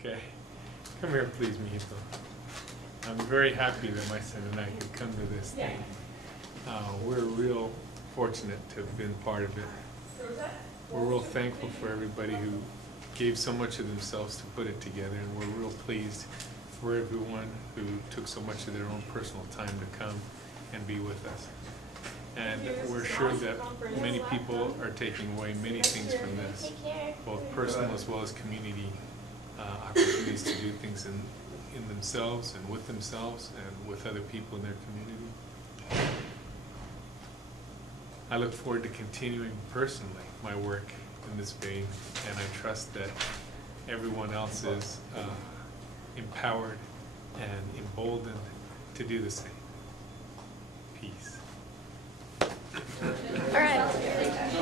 Okay. Come here, please, mijito. I'm very happy that my son and I could come to this thing. We're real fortunate to have been part of it. We're real thankful for everybody who gave so much of themselves to put it together, and we're real pleased for everyone who took so much of their own personal time to come and be with us. And we're sure that many people are taking away many things from this, both personal as well as community opportunities to do things in themselves and with other people in their community. I look forward to continuing personally my work in this vein, and I trust that everyone else is empowered and emboldened to do the same. Peace. All right.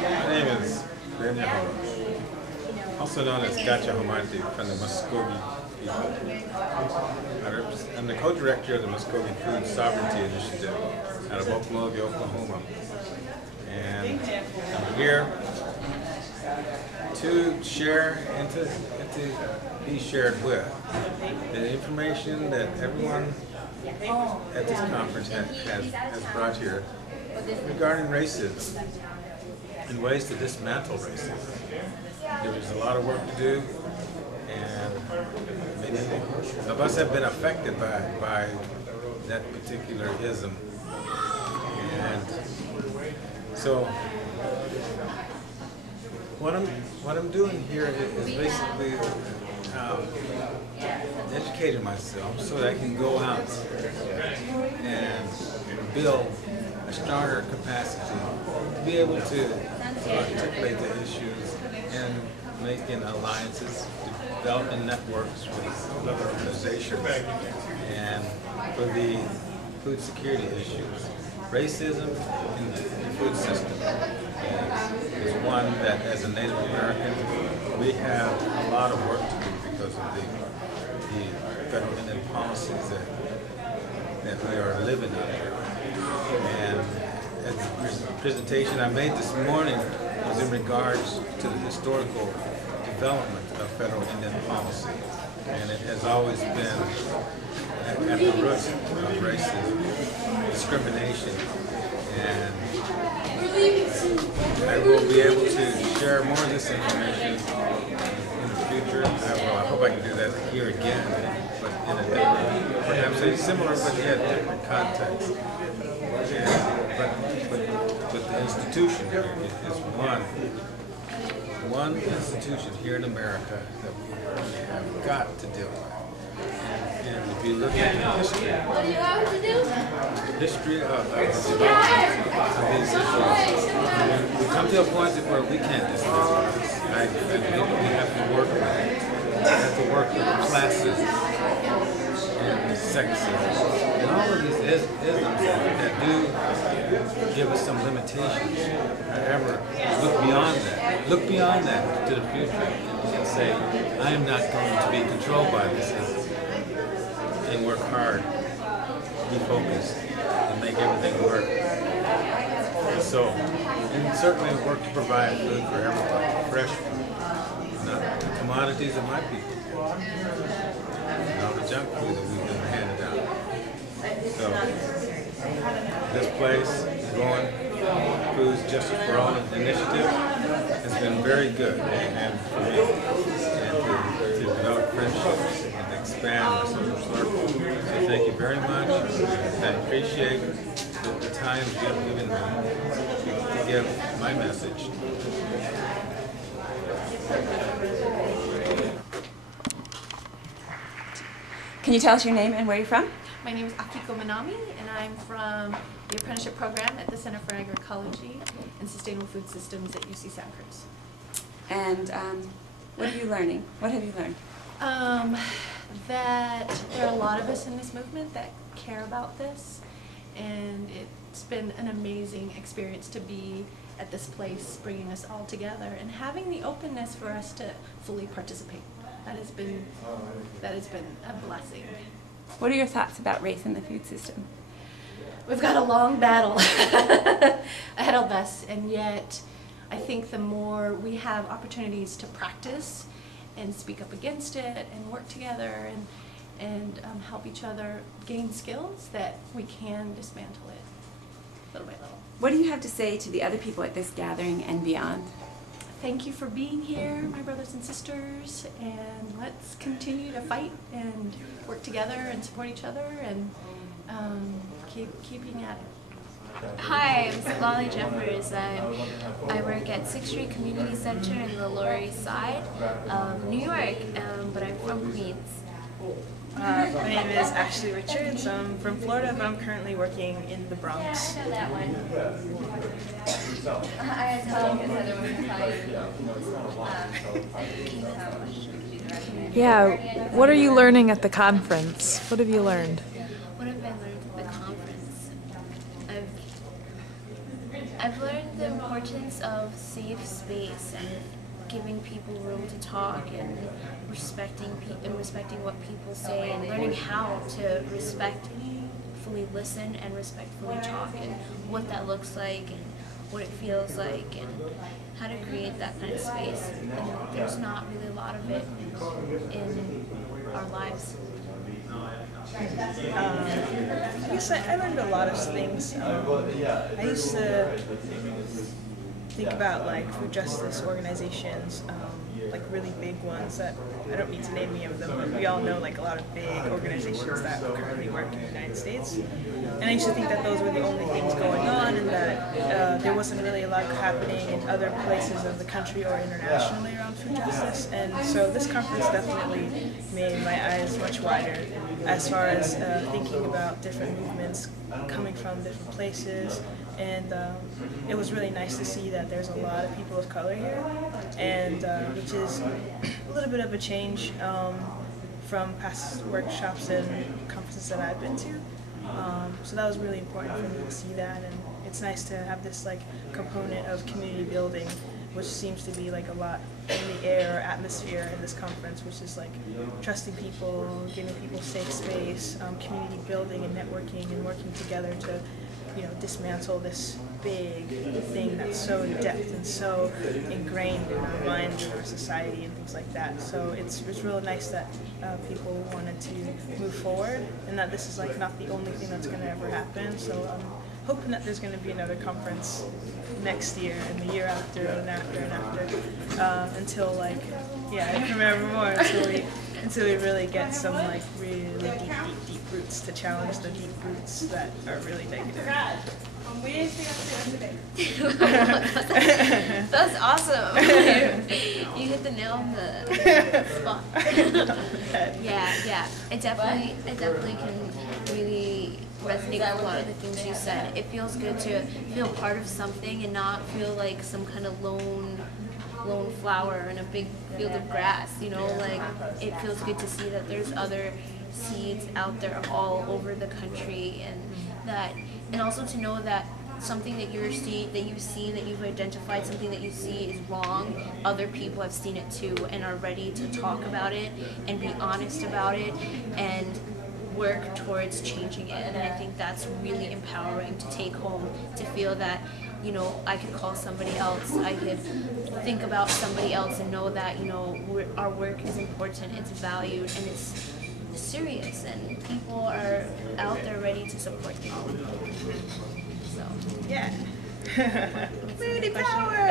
My name is Yahola, also known as Yahola from the Mvskoke people. I'm the co-director of the Mvskoke Food Sovereignty Initiative out of Okmulgee, Oklahoma. And I'm here to share and to be shared with the information that everyone at this conference has brought here regarding racism and ways to dismantle racism. There is a lot of work to do, and many of us have been affected by that particular ism. And so what I'm doing here is basically educating myself so that I can go out and build a stronger capacity to be able to articulate the issues and making alliances, developing networks with other organizations, and for the food security issues. Racism in the food system is one that, as a Native American, we have a lot of work to do because of the federal Indian policies that we are living under. And as the presentation I made this morning was in regards to the historical development of federal Indian policy. And it has always been at the root of racism, discrimination, and I will be able to share more of this information in the future. I hope I can do that here again, but in a different, perhaps a similar but yet different context. But the institution here is one institution here in America that we have got to deal with. And if you look at the history of the development of these issues, we come to a point where we can't discuss this. I think we have to work with it. We have to work with the classes and the sexism and all of these isms that do give us some limitations. However, look beyond that to the future and say, I am not going to be controlled by this ism, and work hard, be focused, and make everything work. And so, and certainly work to provide food for everyone, fresh food, not the commodities of my people, and all the junk food that we've been handed out. So, this place, Growing Cruz Justice for All initiative, has been very good, and for me, and to develop friendships and expand my social circle. So thank you very much. I appreciate the time you have given me to give my message. Can you tell us your name and where you're from? My name is Akiko Minami, and I'm from the apprenticeship program at the Center for Agroecology and Sustainable Food Systems at UC Santa Cruz. And what are you learning? What have you learned? That there are a lot of us in this movement that care about this, and it's been an amazing experience to be at this place, bringing us all together and having the openness for us to fully participate. That has been a blessing. What are your thoughts about race in the food system? We've got a long battle ahead of us, and yet I think the more we have opportunities to practice and speak up against it and work together and help each other gain skills that we can dismantle it little by little. What do you have to say to the other people at this gathering and beyond? Thank you for being here, my brothers and sisters, and let's continue to fight and work together and support each other and keeping at it. Hi, I'm Somali Jefferies. I work at 6th Street Community Center in the Lower East Side of New York, but I'm from Queens. My name is Ashley Richards. I'm from Florida, but I'm currently working in the Bronx. I know that one. Yeah, what are you learning at the conference? What have you learned? What have I learned at the conference? I've learned the importance of safe space and giving people room to talk and respecting what people say and learning how to respectfully listen and respectfully talk and what that looks like and what it feels like and how to create that kind of space. And there's not really a lot of it in our lives. I guess I learned a lot of things. I used to think about like food justice organizations, like really big ones that I don't need to name any of them, but we all know like a lot of big organizations that currently work in the United States. And I used to think that those were the only things going on and that there wasn't really a lot happening in other places of the country or internationally around food justice. And so this conference definitely made my eyes much wider as far as thinking about different movements coming from different places. And it was really nice to see that there's a lot of people of color here, and which is a little bit of a change from past workshops and conferences that I've been to. So that was really important for me to see that, and it's nice to have this like component of community building, which seems to be like a lot in the air or atmosphere in this conference, which is like trusting people, giving people safe space, community building and networking and working together to dismantle this big thing that's so in depth and so ingrained in our minds and our society and things like that. So it's real nice that people wanted to move forward and that this is like not the only thing that's going to ever happen. So I'm hoping that there's going to be another conference next year and the year after and after and after until like, yeah, I can remember more until we really get some like really deep roots to challenge the deep roots that are really negative. That's awesome. You hit the nail on the spot. Yeah. It definitely can really resonate with a lot of the things you said. It feels good to feel part of something and not feel like some kind of lone flower in a big field of grass, like it feels good to see that there's other seeds out there all over the country, and also to know that something that you've identified, something that you see is wrong, other people have seen it too and are ready to talk about it and be honest about it and work towards changing it. And I think that's really empowering to take home, to feel that I could call somebody else, I could think about somebody else and know that our work is important, it's valued, and it's serious, and people are out there ready to support you. So yeah. Lady power!